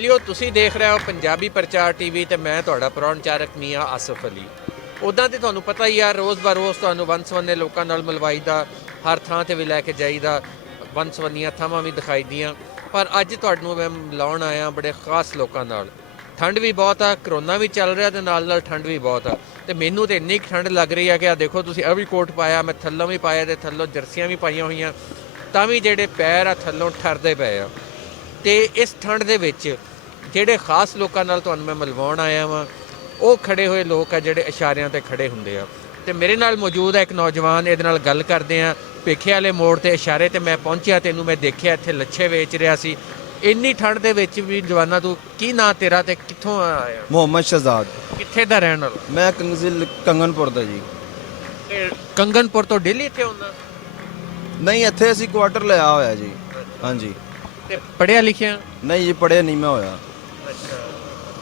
ਬੇਲੀਓ ਤੁਸੀਂ ਦੇਖ ਰਹੇ ਹੋ ਪੰਜਾਬੀ ਪ੍ਰਚਾਰ ਟੀਵੀ ਤੇ ਮੈਂ ਤੁਹਾਡਾ ਪ੍ਰੋਣਚਾਰਕ ਮੀਆਂ ਆਸਫ ਅਲੀ। ਉੱਦਾਂ ਤੇ ਤੁਹਾਨੂੰ ਪਤਾ ਹੀ ਆ, ਰੋਜ਼ ਬਰ ਰੋਜ਼ ਤੁਹਾਨੂੰ ਵੰਨ-ਸਵੰਨੇ ਲੋਕਾਂ ਨਾਲ ਮਿਲਵਾਈਦਾ, ਹਰ ਥਾਂ ਤੇ ਵੀ ਲੈ ਕੇ ਜਾਈਦਾ, ਵੰਨ-ਸਵੰਨੀਆਂ ਥਾਵਾਂ ਵੀ ਦਿਖਾਈਦੀਆਂ। ਪਰ ਅੱਜ ਤੁਹਾਨੂੰ ਮੈਂ ਮਿਲਾਉਣ ਆਇਆ ਬੜੇ ਖਾਸ ਲੋਕਾਂ ਨਾਲ। ਠੰਡ ਵੀ ਬਹੁਤ ਆ, ਕਰੋਨਾ ਵੀ ਚੱਲ ਰਿਹਾ ਤੇ ਨਾਲ ਠੰਡ ਵੀ ਬਹੁਤ ਆ। ਤੇ ਮੈਨੂੰ ਤੇ ਇੰਨੀ ਠੰਡ ਲੱਗ ਰਹੀ ਆ ਕਿ ਆ ਦੇਖੋ ਤੁਸੀਂ ਇਹ ਵੀ ਕੋਟ ਪਾਇਆ, ਮੈਂ ਥੱਲੋਂ ਵੀ ਪਾਇਆ ਤੇ ਥੱਲੋਂ ਜਰਸੀਆਂ ਵੀ ਪਾਈਆਂ ਹੋਈਆਂ, ਤਾਂ ਵੀ ਜਿਹੜੇ ਪੈਰ ਆ ਥੱਲੋਂ ਠਰਦੇ ਪਏ ਆ। ਤੇ ਇਸ ਠੰਡ ਦੇ ਵਿੱਚ ਜਿਹੜੇ ਖਾਸ ਲੋਕਾਂ ਨਾਲ ਤੁਹਾਨੂੰ ਮੈਂ ਮਿਲਵਾਉਣ ਆਇਆ ਵਾਂ, ਉਹ ਖੜੇ ਹੋਏ ਲੋਕ ਆ ਜਿਹੜੇ ਇਸ਼ਾਰਿਆਂ ਤੇ ਖੜੇ ਹੁੰਦੇ ਆ। ਤੇ ਮੇਰੇ ਨਾਲ ਮੌਜੂਦ ਹੈ ਇੱਕ ਨੌਜਵਾਨ, ਇਹਦੇ ਨਾਲ ਗੱਲ ਕਰਦੇ ਆ। ਭੇਖੇ ਵਾਲੇ ਮੋੜ ਤੇ ਇਸ਼ਾਰੇ ਤੇ ਮੈਂ ਪਹੁੰਚਿਆ, ਤੈਨੂੰ ਮੈਂ ਦੇਖਿਆ ਇੱਥੇ ਲੱਛੇ ਵੇਚ ਰਿਹਾ ਸੀ ਇੰਨੀ ਠੰਡ ਦੇ ਵਿੱਚ ਵੀ। ਜਵਾਨਾ ਤੂੰ ਕੀ ਨਾਂ ਤੇਰਾ ਤੇ ਕਿੱਥੋਂ ਆਇਆ? ਮੁਹੰਮਦ ਸ਼ਹਜ਼ਾਦ। ਕਿੱਥੇ ਦਾ ਰਹਿਣ ਵਾਲਾ? ਮੈਂ ਕੰਗਜ਼ਿਲ ਕੰਗਨਪੁਰ ਦਾ ਜੀ। ਕੰਗਨਪੁਰ ਤੋਂ ਡੇਲੀ ਇੱਥੇ ਆਉਂਦਾ? ਨਹੀਂ, ਇੱਥੇ ਅਸੀਂ ਕੁਆਟਰ ਲਿਆ ਹੋਇਆ ਜੀ। ਹਾਂਜੀ। ਤੇ ਪੜ੍ਹਿਆ ਲਿਖਿਆ? ਨਹੀਂ ਜੀ, ਪੜ੍ਹਿਆ ਨਹੀਂ ਮੈਂ ਹੋਇਆ। ਅੱਛਾ।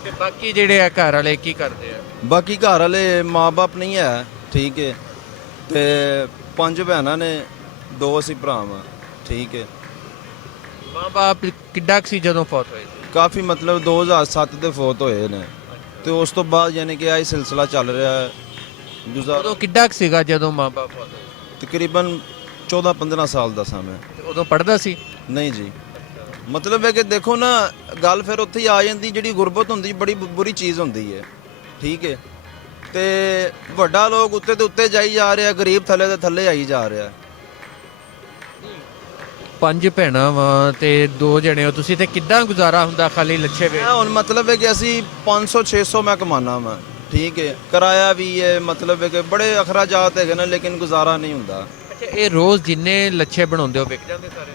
ਤੇ ਬਾਕੀ ਜਿਹੜੇ ਆ ਘਰ ਵਾਲੇ ਕੀ ਕਰਦੇ ਆ? ਬਾਕੀ ਘਰ ਵਾਲੇ ਮਾਂ-ਬਾਪ ਨਹੀਂ ਹੈ, ਠੀਕ ਹੈ। ਤੇ 5 ਭੈਣਾਂ ਨੇ, 2 ਅਸੀਂ ਭਰਾ ਵਾਂ, ਠੀਕ ਹੈ। ਮਾਂ-ਬਾਪ ਕਿੱਡਾ ਕੁ ਸੀ ਜਦੋਂ ਫੌਤ ਹੋਏ ਸੀ? ਕਾਫੀ ਮਤਲਬ 2007 ਦੇ ਫੌਤ ਹੋਏ ਨੇ। ਤੇ ਉਸ ਤੋਂ ਬਾਅਦ ਯਾਨੀ ਕਿ ਇਹ ਸਿਲਸਿਲਾ ਚੱਲ ਰਿਹਾ ਹੈ। ਉਦੋਂ ਕਿੱਡਾ ਕੁ ਸੀਗਾ ਜਦੋਂ ਮਾਂ-ਬਾਪ ਫੌਤ ਹੋਏ? ਤਕਰੀਬਨ 14-15 ਸਾਲ ਦਾ ਸਾਂ ਮੈਂ। ਤੇ ਉਦੋਂ ਪੜ੍ਹਦਾ ਸੀ? ਨਹੀਂ ਜੀ, ਮਤਲਬ ਹੈ ਕਿ ਦੇਖੋ ਨਾ, ਗੱਲ ਫਿਰ ਉੱਥੇ ਹੀ ਆ ਜਾਂਦੀ, ਜਿਹੜੀ ਗੁਰਬਤ ਹੁੰਦੀ ਬੜੀ ਬੁਰੀ ਚੀਜ਼ ਹੁੰਦੀ ਹੈ, ਠੀਕ ਹੈ। ਤੇ ਵੱਡਾ ਲੋਕ ਉੱਤੇ ਤੇ ਉੱਤੇ ਜਾਈ ਜਾ ਰਿਹਾ, ਗਰੀਬ ਥੱਲੇ ਤੇ ਥੱਲੇ ਆਈ ਜਾ ਰਿਹਾ। 5 ਭੈਣਾਂ ਵਾਂ ਤੇ 2 ਜਣੇ ਹੋ ਤੁਸੀਂ, ਤੇ ਕਿੱਦਾਂ ਗੁਜ਼ਾਰਾ ਹੁੰਦਾ ਖਾਲੀ ਲੱਛੇ ਵੇ? ਹੁਣ ਮਤਲਬ ਹੈ ਕਿ ਅਸੀਂ 500-600 ਮੈਂ ਕਮਾਨਾ ਵਾਂ, ਠੀਕ ਹੈ। ਕਿਰਾਇਆ ਵੀ ਹੈ, ਮਤਲਬ ਹੈ ਕਿ ਬੜੇ ਅਖਰਾਜਾਤ ਹੈਗੇ ਨੇ, ਲੇਕਿਨ ਗੁਜ਼ਾਰਾ ਨਹੀਂ ਹੁੰਦਾ। ਅੱਛਾ, ਇਹ ਰੋਜ਼ ਜਿੰਨੇ ਲੱਛੇ ਬਣਾਉਂਦੇ ਹੋ ਵਿਕ ਜਾਂਦੇ ਸਾਰੇ?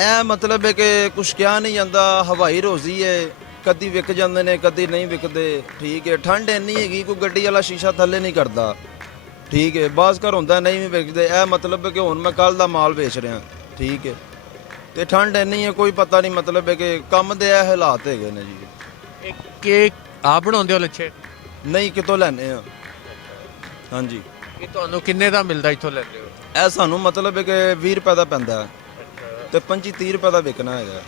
ਇਹ ਮਤਲਬ ਹੈ ਕਿ ਕੁਛ ਕਿਹਾ ਨਹੀਂ ਜਾਂਦਾ, ਹਵਾਈ ਰੋਜ਼ੀ ਹੈ। ਕਦੀ ਵਿਕ ਜਾਂਦੇ ਨੇ, ਕਦੀ ਨਹੀਂ ਵਿਕਦੇ, ਠੀਕ ਹੈ। ਠੰਡ ਇੰਨੀ ਹੈਗੀ, ਕੋਈ ਗੱਡੀ ਵਾਲਾ ਸ਼ੀਸ਼ਾ ਥੱਲੇ ਨਹੀਂ ਕਰਦਾ, ਠੀਕ ਹੈ। ਬਾਜ਼ ਘਰ ਹੁੰਦਾ ਨਹੀਂ ਵੀ ਵਿਕਦੇ। ਇਹ ਮਤਲਬ ਹੈ ਕਿ ਹੁਣ ਮੈਂ ਕੱਲ ਦਾ ਮਾਲ ਵੇਚ ਰਿਹਾ, ਠੀਕ ਹੈ। ਤੇ ਠੰਡ ਇੰਨੀ ਹੈ, ਕੋਈ ਪਤਾ ਨਹੀਂ, ਮਤਲਬ ਹੈ ਕਿ ਕੰਮ ਦੇ ਇਹ ਹਾਲਾਤ ਹੈਗੇ ਨੇ ਜੀ। ਇਹ ਕਿ ਆਪ ਬਣਾਉਂਦੇ ਹੋ ਲੱਛੇ? ਨਹੀਂ, ਕਿਤੋਂ ਲੈਣੇ ਆ। ਹਾਂਜੀ। ਇਹ ਤੁਹਾਨੂੰ ਕਿੰਨੇ ਦਾ ਮਿਲਦਾ ਇੱਥੋਂ ਲੈਂਦੇ ਹੋ? ਇਹ ਸਾਨੂੰ ਮਤਲਬ ਹੈ ਕਿ 20 ਰੁਪਏ ਦਾ ਪੈਂਦਾ ਤੇ 25-30 ਰੁਪਏ ਦਾ ਵਿਕਣਾ ਹੈਗਾ।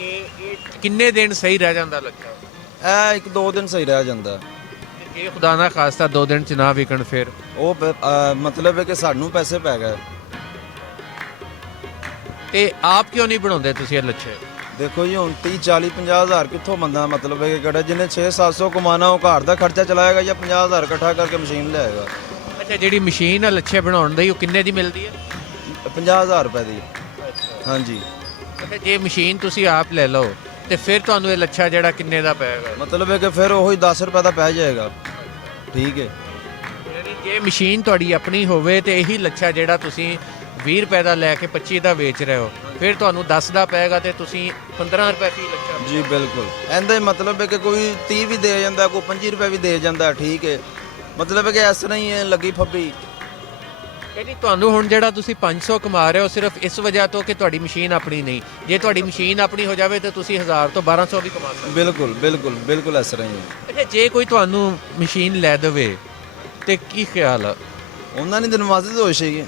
ਇਹ ਕਿੰਨੇ ਦਿਨ ਸਹੀ ਰਹਿ ਜਾਂਦਾ ਲੱਛਾ? ਇਹ 1-2 ਦਿਨ ਸਹੀ ਰਹਿ ਜਾਂਦਾ। ਜੇ ਖੁਦਾ ਨਾ ਖਾਸਤਾ 2 ਦਿਨ ਚ ਨਾ ਵਿਕਣ ਫਿਰ? ਉਹ ਮਤਲਬ ਹੈ ਕਿ ਸਾਨੂੰ ਪੈਸੇ ਪੈ ਗਏ। ਤੇ ਆਪ ਕਿਉਂ ਨਹੀਂ ਬਣਾਉਂਦੇ ਤੁਸੀਂ ਇਹ ਲੱਛੇ? ਦੇਖੋ ਜੀ, ਹੁਣ 30-40-50 ਹਜ਼ਾਰ ਕਿੱਥੋਂ ਬੰਦਾ, ਮਤਲਬ ਹੈ ਕਿ ਕਿਹੜਾ ਜਿਹਨੇ 600-700 ਕਮਾਣਾ, ਉਹ ਘਰ ਦਾ ਖਰਚਾ ਚਲਾਏਗਾ ਜਾਂ 50 ਹਜ਼ਾਰ ਇਕੱਠਾ ਕਰਕੇ ਮਸ਼ੀਨ ਲਿਆਏਗਾ। ਅੱਛਾ, ਜਿਹੜੀ ਮਸ਼ੀਨ ਆ ਲੱਛੇ ਬਣਾਉਣ ਦੀ, ਉਹ ਕਿੰਨੇ ਦੀ ਮਿਲਦੀ ਹੈ? 50,000 ਰੁਪਏ ਦੀ। ਹਾਂਜੀ। ਅੱਛਾ, ਜੇ ਮਸ਼ੀਨ ਤੁਸੀਂ ਆਪ ਲੈ ਲਓ ਤੇ ਫਿਰ ਤੁਹਾਨੂੰ ਇਹ ਲੱਛਾ ਜਿਹੜਾ ਕਿੰਨੇ ਦਾ ਪਏਗਾ? ਮਤਲਬ ਹੈ ਕਿ ਫਿਰ ਉਹੀ 10 ਰੁਪਏ ਦਾ ਪੈ ਜਾਏਗਾ, ਠੀਕ ਹੈ। ਯਾਨੀ ਜੇ ਮਸ਼ੀਨ ਤੁਹਾਡੀ ਆਪਣੀ ਹੋਵੇ ਤੇ ਇਹੀ ਲੱਛਾ ਜਿਹੜਾ ਤੁਸੀਂ 20 ਰੁਪਏ ਦਾ ਲੈ ਕੇ 25 ਦਾ ਵੇਚ ਰਹੇ ਹੋ, ਫਿਰ ਤੁਹਾਨੂੰ 10 ਦਾ ਪਏਗਾ ਤੇ ਤੁਸੀਂ 15 ਰੁਪਏ ਫੀ ਲੱਛਾ। ਜੀ ਬਿਲਕੁਲ। ਇਹਦਾ ਮਤਲਬ ਹੈ ਕਿ ਕੋਈ 30 ਵੀ ਦੇ ਜਾਂਦਾ, ਕੋਈ 25 ਰੁਪਏ ਵੀ ਦੇ ਜਾਂਦਾ, ਠੀਕ ਹੈ। ਮਤਲਬ ਹੈ ਕਿ ਇਸ ਤਰ੍ਹਾਂ ਹੀ ਹੈ, ਲੱਗੀ ਫੱਬੀ। ਕਹਿੰਦੀ ਤੁਹਾਨੂੰ ਹੁਣ ਜਿਹੜਾ ਤੁਸੀਂ 500 ਕਮਾ ਰਹੇ ਹੋ ਸਿਰਫ ਇਸ ਵਜ੍ਹਾ ਤੋਂ ਕਿ ਤੁਹਾਡੀ ਮਸ਼ੀਨ ਆਪਣੀ ਨਹੀਂ। ਜੇ ਤੁਹਾਡੀ ਮਸ਼ੀਨ ਆਪਣੀ ਹੋ ਜਾਵੇ ਤਾਂ ਤੁਸੀਂ 1000 ਤੋਂ 1200 ਵੀ ਕਮਾ ਸਕਦੇ। ਬਿਲਕੁਲ ਬਿਲਕੁਲ ਬਿਲਕੁਲ ਇਸ ਤਰ੍ਹਾਂ ਹੀ ਹੈ। ਅੱਛਾ, ਜੇ ਕੋਈ ਤੁਹਾਨੂੰ ਮਸ਼ੀਨ ਲੈ ਦੇਵੇ ਤੇ ਕੀ ਖਿਆਲ ਆ? ਉਹਨਾਂ ਦੀ ਨਵਾਜ਼ਿਸ਼ ਹੋਈ ਸੀਗੀ,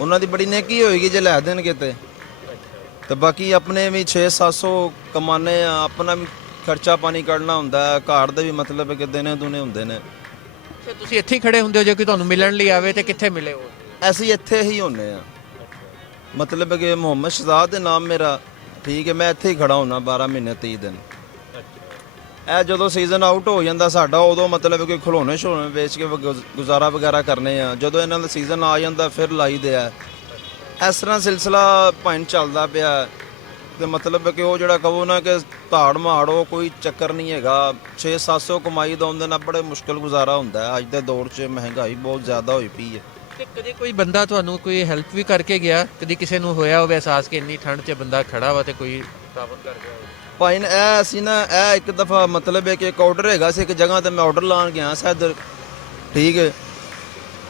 ਉਹਨਾਂ ਦੀ ਬੜੀ ਨੇਕੀ ਹੋਏਗੀ ਜੇ ਲੈ ਦੇਣਗੇ ਤੇ ਬਾਕੀ ਆਪਣੇ ਵੀ 600-700 ਕਮਾਨੇ ਆ, ਆਪਣਾ ਵੀ ਖਰਚਾ ਪਾਣੀ ਕੱਢਣਾ ਹੁੰਦਾ, ਘਰ ਦੇ ਵੀ ਮਤਲਬ ਹੈ ਕਿ ਦਿਨੇ ਦੁਨੇ ਹੁੰਦੇ ਨੇ। ਅੱਛਾ, ਤੁਸੀਂ ਇੱਥੇ ਹੀ ਖੜੇ ਹੁੰਦੇ ਹੋ? ਜੇ ਕੋਈ ਤੁਹਾਨੂੰ ਮਿਲਣ ਲਈ ਆਵੇ ਤੇ ਕਿੱਥੇ ਮਿਲੇ ਹੋ? ਅਸੀਂ ਇੱਥੇ ਹੀ ਹੁੰਨੇ ਆ, ਮਤਲਬ ਹੈ ਕਿ ਮੁਹੰਮਦ ਸ਼ਹਜ਼ਾਦ ਦੇ ਨਾਮ ਮੇਰਾ, ਠੀਕ ਹੈ। ਮੈਂ ਇੱਥੇ ਹੀ ਖੜਾ ਹੁੰਨਾ 12 ਮਹੀਨੇ 30 ਦਿਨ। ਇਹ ਜਦੋਂ ਸੀਜ਼ਨ ਆਊਟ ਹੋ ਜਾਂਦਾ ਸਾਡਾ, ਉਦੋਂ ਮਤਲਬ ਕਿ ਖਿਲੌਣੇ ਸ਼ਿਲੌਣੇ ਵੇਚ ਕੇ ਗੁਜ਼ਾਰਾ ਵਗੈਰਾ ਕਰਨੇ ਆ। ਜਦੋਂ ਇਹਨਾਂ ਦਾ ਸੀਜ਼ਨ ਆ ਜਾਂਦਾ ਫਿਰ ਲਾਈਦੇ ਆ। ਇਸ ਤਰ੍ਹਾਂ ਸਿਲਸਿਲਾ ਭਾਵੇਂ ਚੱਲਦਾ ਪਿਆ। ਤੇ ਮਤਲਬ ਕਿ ਉਹ ਜਿਹੜਾ ਕਹੋ ਨਾ ਕਿ ਧਾੜ ਮਾੜ, ਉਹ ਕੋਈ ਚੱਕਰ ਨਹੀਂ ਹੈਗਾ। 600-700 ਕਮਾਈ ਦਾ ਉਹਦੇ ਨਾਲ ਬੜੇ ਮੁਸ਼ਕਿਲ ਗੁਜ਼ਾਰਾ ਹੁੰਦਾ ਹੈ। ਅੱਜ ਦੇ ਦੌਰ 'ਚ ਮਹਿੰਗਾਈ ਬਹੁਤ ਜ਼ਿਆਦਾ ਹੋਈ ਪਈ ਹੈ। ਤੇ ਕਦੇ ਕੋਈ ਬੰਦਾ ਤੁਹਾਨੂੰ ਕੋਈ ਹੈਲਪ ਵੀ ਕਰਕੇ ਗਿਆ? ਕਦੀ ਕਿਸੇ ਨੂੰ ਹੋਇਆ ਹੋਵੇ ਅਹਿਸਾਸ ਕਿ ਇੰਨੀ ਠੰਡ 'ਚ ਬੰਦਾ ਖੜਾ ਵਾ ਤੇ ਕੋਈ ਪ੍ਰਾਪਤ ਕਰ ਗਿਆ ਹੋਵੇ? ਭਾਈ ਇਹ ਅਸੀਂ ਨਾ, ਇਹ ਇੱਕ ਦਫਾ ਮਤਲਬ ਹੈ ਕਿ ਇੱਕ ਆਰਡਰ ਹੈਗਾ ਸੀ, ਇੱਕ ਜਗ੍ਹਾ ਤੇ ਮੈਂ ਆਰਡਰ ਲਾਉਣ ਗਿਆ ਸਾਂ ਇੱਧਰ, ਠੀਕ ਹੈ।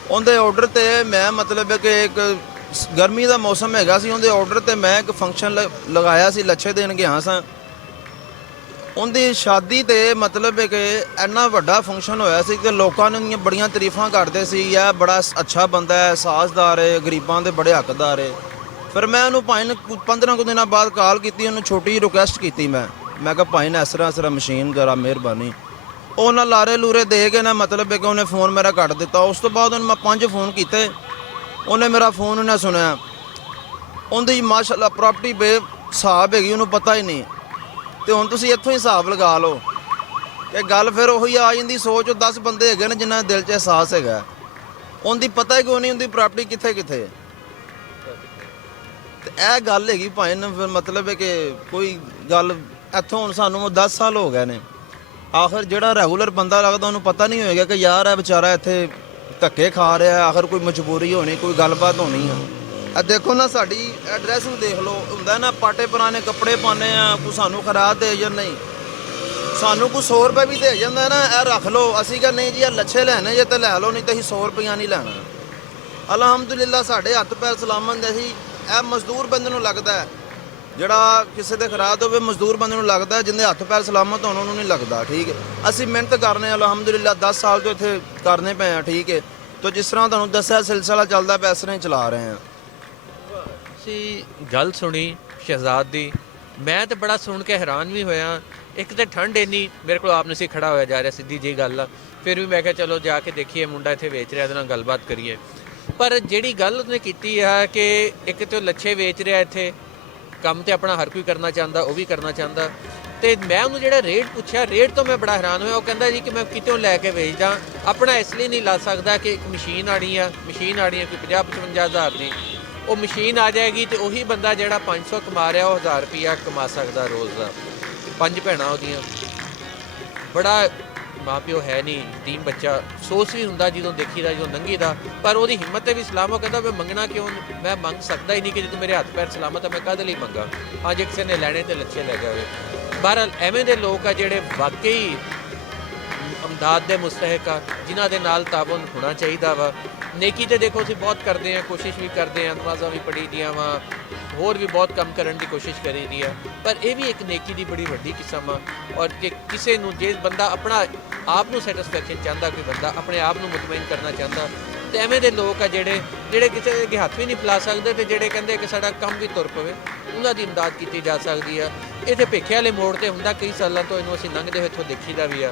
ਉਹਦੇ ਆਰਡਰ ਤੇ ਮੈਂ ਮਤਲਬ ਹੈ ਕਿ ਇੱਕ ਗਰਮੀ ਦਾ ਮੌਸਮ ਹੈਗਾ ਸੀ, ਉਹਦੇ ਆਰਡਰ ਤੇ ਮੈਂ ਇੱਕ ਫੰਕਸ਼ਨ ਲਗਾਇਆ ਸੀ, ਲੱਛੇ ਦੇਣ ਗਿਆ ਸਾਂ। ਉਹਦੀ ਸ਼ਾਦੀ ਤੇ ਮਤਲਬ ਹੈ ਕਿ ਇੰਨਾ ਵੱਡਾ ਫੰਕਸ਼ਨ ਹੋਇਆ ਸੀ ਕਿ ਲੋਕਾਂ ਨੇ ਬੜੀਆਂ ਤਾਰੀਫਾਂ ਕਰਦੇ ਸੀ, ਇਹ ਬੜਾ ਅੱਛਾ ਬੰਦਾ ਹੈ, ਸਾਜ਼ਦਾਰ ਹੈ, ਗਰੀਬਾਂ ਦੇ ਬੜੇ ਹੱਕਦਾਰ ਹੈ, ਫਿਰ ਮੈਂ ਉਹਨੂੰ ਭਾਈ ਨੂੰ 15 ਕੁ ਦਿਨਾਂ ਬਾਅਦ ਕਾਲ ਕੀਤੀ, ਉਹਨੂੰ ਛੋਟੀ ਜਿਹੀ ਰਿਕੁਐਸਟ ਕੀਤੀ ਮੈਂ ਕਿਹਾ ਭਾਈ ਨੇ ਇਸ ਤਰ੍ਹਾਂ ਮਸ਼ੀਨ ਜਰਾ ਮਿਹਰਬਾਨੀ। ਉਹ ਨਾ ਲਾਰੇ ਲੂਰੇ ਦੇ ਕੇ ਨਾ ਮਤਲਬ ਹੈ ਕਿ ਉਹਨੇ ਫੋਨ ਮੇਰਾ ਕੱਟ ਦਿੱਤਾ। ਉਸ ਤੋਂ ਬਾਅਦ ਉਹਨੂੰ ਮੈਂ 5 ਫੋਨ ਕੀਤੇ, ਉਹਨੇ ਮੇਰਾ ਫੋਨ ਉਹਨੇ ਸੁਣਿਆ। ਉਹਦੀ ਮਾਸ਼ਾਅੱਲਾ ਪ੍ਰਾਪਰਟੀ ਹਿਸਾਬ ਹੈਗੀ, ਉਹਨੂੰ ਪਤਾ ਹੀ ਨਹੀਂ। ਤੇ ਹੁਣ ਤੁਸੀਂ ਇੱਥੋਂ ਹੀ ਹਿਸਾਬ ਲਗਾ ਲਓ ਕਿ ਗੱਲ ਫਿਰ ਉਹੀ ਆ ਜਾਂਦੀ। ਸੋਚ 10 ਬੰਦੇ ਹੈਗੇ ਨੇ ਜਿਨ੍ਹਾਂ ਦੇ ਦਿਲ 'ਚ ਅਹਿਸਾਸ ਹੈਗਾ, ਉਹਦੀ ਪਤਾ ਹੀ ਕਿਉਂ ਨਹੀਂ ਉਹਦੀ ਪ੍ਰਾਪਰਟੀ ਕਿੱਥੇ ਕਿੱਥੇ। ਤੇ ਇਹ ਗੱਲ ਹੈਗੀ ਭਾਈ ਨੇ ਫਿਰ ਮਤਲਬ ਹੈ ਕਿ ਕੋਈ ਗੱਲ ਇੱਥੋਂ ਹੁਣ ਸਾਨੂੰ 10 ਸਾਲ ਹੋ ਗਏ ਨੇ। ਆਖਰ ਜਿਹੜਾ ਰੈਗੂਲਰ ਬੰਦਾ ਲੱਗਦਾ ਉਹਨੂੰ ਪਤਾ ਨਹੀਂ ਹੋਏਗਾ ਕਿ ਯਾਰ ਇਹ ਵਿਚਾਰਾ ਇੱਥੇ ਧੱਕੇ ਖਾ ਰਿਹਾ, ਆਖਰ ਕੋਈ ਮਜਬੂਰੀ ਹੋਣੀ, ਕੋਈ ਗੱਲਬਾਤ ਹੋਣੀ ਆ। ਆ ਦੇਖੋ ਨਾ ਸਾਡੀ ਐਡਰੈਸ ਨੂੰ ਦੇਖ ਲਓ, ਹੁੰਦਾ ਨਾ ਪਾਟੇ ਪੁਰਾਣੇ ਕੱਪੜੇ ਪਾਉਂਦੇ ਆ, ਕੋਈ ਸਾਨੂੰ ਖਰਾਬ ਦੇ ਜਾਂ ਨਹੀਂ, ਸਾਨੂੰ ਕੋਈ 100 ਰੁਪਏ ਵੀ ਦੇ ਜਾਂਦਾ ਨਾ, ਇਹ ਰੱਖ ਲਓ। ਅਸੀਂ ਕਿਹਾ ਨਹੀਂ ਜੀ ਇਹ ਲੱਛੇ ਲੈਣੇ ਜੇ ਤੇ ਲੈ ਲਓ, ਨਹੀਂ ਤਾਂ ਅਸੀਂ 100 ਰੁਪਇਆ ਨਹੀਂ ਲੈਣਾ। ਅਲਹਮਦੁਲਿਲਾ ਸਾਡੇ ਹੱਥ ਪੈਰ ਸਲਾਮਤ ਨੇ। ਅਸੀਂ ਇਹ ਮਜ਼ਦੂਰ ਬੰਦੇ ਨੂੰ ਲੱਗਦਾ ਹੈ, ਜਿਹੜਾ ਕਿਸੇ ਦੇ ਖਰਾਬ ਹੋਵੇ ਮਜ਼ਦੂਰ ਬੰਦੇ ਨੂੰ ਲੱਗਦਾ, ਜਿੰਦੇ ਹੱਥ ਪੈਰ ਸਲਾਮਤ ਹੋਣ ਉਹਨੂੰ ਨਹੀਂ ਲੱਗਦਾ। ਠੀਕ ਹੈ, ਅਸੀਂ ਮਿਹਨਤ ਕਰਨੇ ਅਲਹਮਦੁਲਿਲਾ 10 ਸਾਲ ਤੋਂ ਇੱਥੇ ਕਰਨੇ ਪਏ ਆ। ਠੀਕ ਹੈ, ਤਾਂ ਜਿਸ ਤਰ੍ਹਾਂ ਤੁਹਾਨੂੰ ਦੱਸਿਆ ਸਿਲਸਿਲਾ ਚੱਲਦਾ ਪਿਆ, ਇਸ ਤਰ੍ਹਾਂ ਹੀ ਚਲਾ ਰਹੇ ਹਾਂ। ਅਸੀਂ ਗੱਲ ਸੁਣੀ ਸ਼ਹਿਜ਼ਾਦ ਦੀ, ਮੈਂ ਤਾਂ ਬੜਾ ਸੁਣ ਕੇ ਹੈਰਾਨ ਵੀ ਹੋਇਆ। ਇੱਕ ਤਾਂ ਠੰਡ ਇੰਨੀ, ਮੇਰੇ ਕੋਲ ਆਪ ਨਹੀਂ ਸੀ ਖੜਾ ਹੋਇਆ ਜਾ ਰਿਹਾ, ਸਿੱਧੀ ਜਿਹੀ ਗੱਲ ਆ। ਫਿਰ ਵੀ ਮੈਂ ਕਿਹਾ ਚਲੋ ਜਾ ਕੇ ਦੇਖੀਏ, ਮੁੰਡਾ ਇੱਥੇ ਵੇਚ ਰਿਹਾ, ਇਹਦੇ ਨਾਲ ਗੱਲਬਾਤ ਕਰੀਏ। ਪਰ ਜਿਹੜੀ ਗੱਲ ਉਹਨੇ ਕੀਤੀ ਆ ਕਿ ਇੱਕ ਤਾਂ ਲੱਛੇ ਵੇਚ ਰਿਹਾ ਇੱਥੇ, ਕੰਮ ਤੇ ਆਪਣਾ ਹਰ ਕੋਈ ਕਰਨਾ ਚਾਹੁੰਦਾ, ਉਹ ਵੀ ਕਰਨਾ ਚਾਹੁੰਦਾ। ਤੇ ਮੈਂ ਉਹਨੂੰ ਜਿਹੜਾ ਰੇਟ ਪੁੱਛਿਆ, ਰੇਟ ਤੋਂ ਮੈਂ ਬੜਾ ਹੈਰਾਨ ਹੋਇਆ। ਉਹ ਕਹਿੰਦਾ ਜੀ ਕਿ ਮੈਂ ਕਿਤੋਂ ਲੈ ਕੇ ਵੇਚਦਾ, ਆਪਣਾ ਇਸ ਲਈ ਨਹੀਂ ਲਾ ਸਕਦਾ ਕਿ ਇੱਕ ਮਸ਼ੀਨ ਆਣੀ ਆ ਕੋਈ 50-55 ਹਜ਼ਾਰ ਦੀ। ਉਹ ਮਸ਼ੀਨ ਆ ਜਾਏਗੀ ਤੇ ਉਹੀ ਬੰਦਾ ਜਿਹੜਾ 500 ਕਮਾ ਰਿਹਾ ਉਹ 1000 ਰੁਪਇਆ ਕਮਾ ਸਕਦਾ ਰੋਜ਼ ਦਾ। 5 ਭੈਣਾਂ ਉਹਦੀਆਂ, ਬੜਾ ਮਾਂ ਪਿਓ ਹੈ ਨਹੀਂ, ਟੀਮ ਬੱਚਾ, ਸੋਚ ਵੀ ਹੁੰਦਾ ਜਦੋਂ ਦੇਖੀਦਾ, ਜਦੋਂ ਲੰਘੀਦਾ। ਪਰ ਉਹਦੀ ਹਿੰਮਤ ਤੇ ਵੀ ਸਲਾਮ। ਉਹ ਕਹਿੰਦਾ ਮੈਂ ਮੰਗਣਾ ਕਿਉਂ, ਮੈਂ ਮੰਗ ਸਕਦਾ ਹੀ ਨਹੀਂ ਕਿ ਜਦੋਂ ਮੇਰੇ ਹੱਥ ਪੈਰ ਸਲਾਮਤ ਆ ਮੈਂ ਕਾਹਦੇ ਲਈ ਮੰਗਾ। ਅੱਜ ਕਿਸੇ ਨੇ ਲੈਣੇ ਤੇ ਲੱਛੇ ਲੈ ਗਿਆ ਹੋਵੇ। ਬਹਰਹਾਲ ਐਵੇਂ ਦੇ ਲੋਕ ਆ ਜਿਹੜੇ ਵਾਕਈ ਇਮਦਾਦ ਦੇ ਮੁਸਤਹਿਕ ਆ, ਜਿਨ੍ਹਾਂ ਦੇ ਨਾਲ ਤਾਬਨ ਹੋਣਾ ਚਾਹੀਦਾ ਵਾ। ਨੇਕੀ ਤੇ ਦੇਖੋ ਅਸੀਂ ਬਹੁਤ ਕਰਦੇ ਹਾਂ, ਕੋਸ਼ਿਸ਼ ਵੀ ਕਰਦੇ ਹਾਂ, ਨਮਾਜ਼ਾਂ ਵੀ ਪੜ੍ਹੀ ਦੀਆਂ ਵਾ, ਹੋਰ ਵੀ ਬਹੁਤ ਕੰਮ ਕਰਨ ਦੀ ਕੋਸ਼ਿਸ਼ ਕਰੀ ਦੀ ਆ। ਪਰ ਇਹ ਵੀ ਇੱਕ ਨੇਕੀ ਦੀ ਬੜੀ ਵੱਡੀ ਕਿਸਮ ਆ। ਔਰ ਕਿ ਕਿਸੇ ਨੂੰ ਜੇ ਬੰਦਾ ਆਪਣਾ ਆਪ ਨੂੰ ਸੈਟਿਸਫੈਕਸ਼ਨ ਚਾਹੁੰਦਾ, ਕੋਈ ਬੰਦਾ ਆਪਣੇ ਆਪ ਨੂੰ ਮੁਤਮਈਨ ਕਰਨਾ ਚਾਹੁੰਦਾ, ਤੇ ਐਵੇਂ ਦੇ ਲੋਕ ਆ ਜਿਹੜੇ ਕਿਸੇ ਦੇ ਅੱਗੇ ਹੱਥ ਵੀ ਨਹੀਂ ਫੈਲਾ ਸਕਦੇ, ਤੇ ਜਿਹੜੇ ਕਹਿੰਦੇ ਕਿ ਸਾਡਾ ਕੰਮ ਵੀ ਤੁਰ ਪਵੇ, ਉਹਨਾਂ ਦੀ ਇਮਦਾਦ ਕੀਤੀ ਜਾ ਸਕਦੀ ਆ। ਇੱਥੇ ਭੇਖੇ ਵਾਲੇ ਮੋੜ ਤੇ ਹੁੰਦਾ, ਕਈ ਸਾਲਾਂ ਤੋਂ ਇਹਨੂੰ ਅਸੀਂ ਲੰਘਦੇ ਹੋਏ ਇੱਥੋਂ ਦੇਖੀਦਾ ਵੀ ਆ।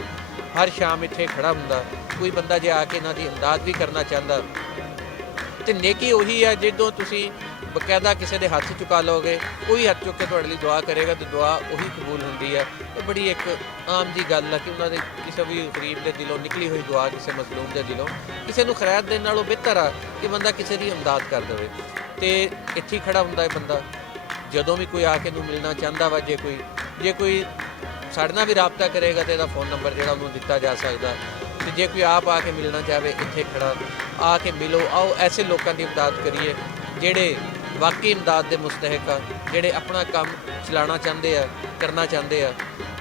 ਹਰ ਸ਼ਾਮ ਇੱਥੇ ਖੜਾ ਹੁੰਦਾ ਕੋਈ ਬੰਦਾ, ਜੇ ਆ ਕੇ ਇਹਨਾਂ ਦੀ ਇਮਦਾਦ ਵੀ ਕਰਨਾ ਚਾਹੁੰਦਾ। ਤੇ ਨੇਕੀ ਉਹੀ ਆ ਜਦੋਂ ਤੁਸੀਂ ਬਕਾਇਦਾ ਕਿਸੇ ਦੇ ਹੱਥ ਚੁਕਾ ਲਓਗੇ, ਕੋਈ ਹੱਥ ਚੁੱਕ ਕੇ ਤੁਹਾਡੇ ਲਈ ਦੁਆ ਕਰੇਗਾ ਤੇ ਦੁਆ ਉਹੀ ਕਬੂਲ ਹੁੰਦੀ ਹੈ। ਇਹ ਬੜੀ ਇੱਕ ਆਮ ਜੀ ਗੱਲ ਆ ਕਿ ਉਹਨਾਂ ਦੇ ਕਿਸੇ ਵੀ ਗਰੀਬ ਦੇ ਦਿਲੋਂ ਨਿਕਲੀ ਹੋਈ ਦੁਆ, ਕਿਸੇ ਮਜ਼ਲੂਮ ਦੇ ਦਿਲੋਂ ਕਿਸੇ ਨੂੰ ਖੈਰਾਤ ਦੇਣ ਨਾਲੋਂ ਬਿਹਤਰ ਆ ਕਿ ਬੰਦਾ ਕਿਸੇ ਦੀ ਇਮਦਾਦ ਕਰ ਦੇਵੇ। ਤੇ ਇੱਥੇ ਖੜਾ ਹੁੰਦਾ ਹੈ ਬੰਦਾ, ਜਦੋਂ ਵੀ ਕੋਈ ਆ ਕੇ ਨੂੰ ਮਿਲਣਾ ਚਾਹੁੰਦਾ ਵਾ, ਜੇ ਕੋਈ ਸਾਡੇ ਨਾਲ ਵੀ ਰਾਬਤਾ ਕਰੇਗਾ ਤੇ ਇਹਦਾ ਫ਼ੋਨ ਨੰਬਰ ਜਿਹੜਾ ਉਹਨੂੰ ਦਿੱਤਾ ਜਾ ਸਕਦਾ। ਤੇ ਜੇ ਕੋਈ ਆਪ ਆ ਕੇ ਮਿਲਣਾ ਚਾਹਵੇ, ਇੱਥੇ ਖੜਾ ਆ ਕੇ ਮਿਲੋ। ਆਓ ਐਸੇ ਲੋਕਾਂ ਦੀ ਇਮਦਾਦ ਕਰੀਏ ਜਿਹੜੇ ਵਾਕਈ ਇਮਦਾਦ ਦੇ ਮੁਸਤਹਿਕ ਆ, ਜਿਹੜੇ ਆਪਣਾ ਕੰਮ ਚਲਾਉਣਾ ਚਾਹੁੰਦੇ ਆ, ਕਰਨਾ ਚਾਹੁੰਦੇ ਆ।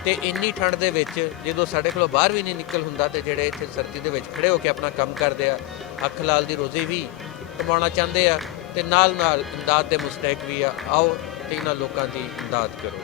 ਤੇ ਇੰਨੀ ਠੰਡ ਦੇ ਵਿੱਚ ਜਦੋਂ ਸਾਡੇ ਕੋਲੋਂ ਬਾਹਰ ਵੀ ਨਹੀਂ ਨਿਕਲ ਹੁੰਦਾ, ਤੇ ਜਿਹੜੇ ਇੱਥੇ ਸਰਦੀ ਦੇ ਵਿੱਚ ਖੜੇ ਹੋ ਕੇ ਆਪਣਾ ਕੰਮ ਕਰਦੇ ਆ, ਹੱਕ ਹਲਾਲ ਦੀ ਰੋਜ਼ੀ ਵੀ ਕਮਾਉਣਾ ਚਾਹੁੰਦੇ ਆ, ਤੇ ਨਾਲ ਨਾਲ ਇਮਦਾਦ ਦੇ ਮੁਸਤਹਿਕ ਵੀ ਆ। ਆਓ ਤੇ ਇਹਨਾਂ ਲੋਕਾਂ ਦੀ ਇਮਦਾਦ ਕਰੋ।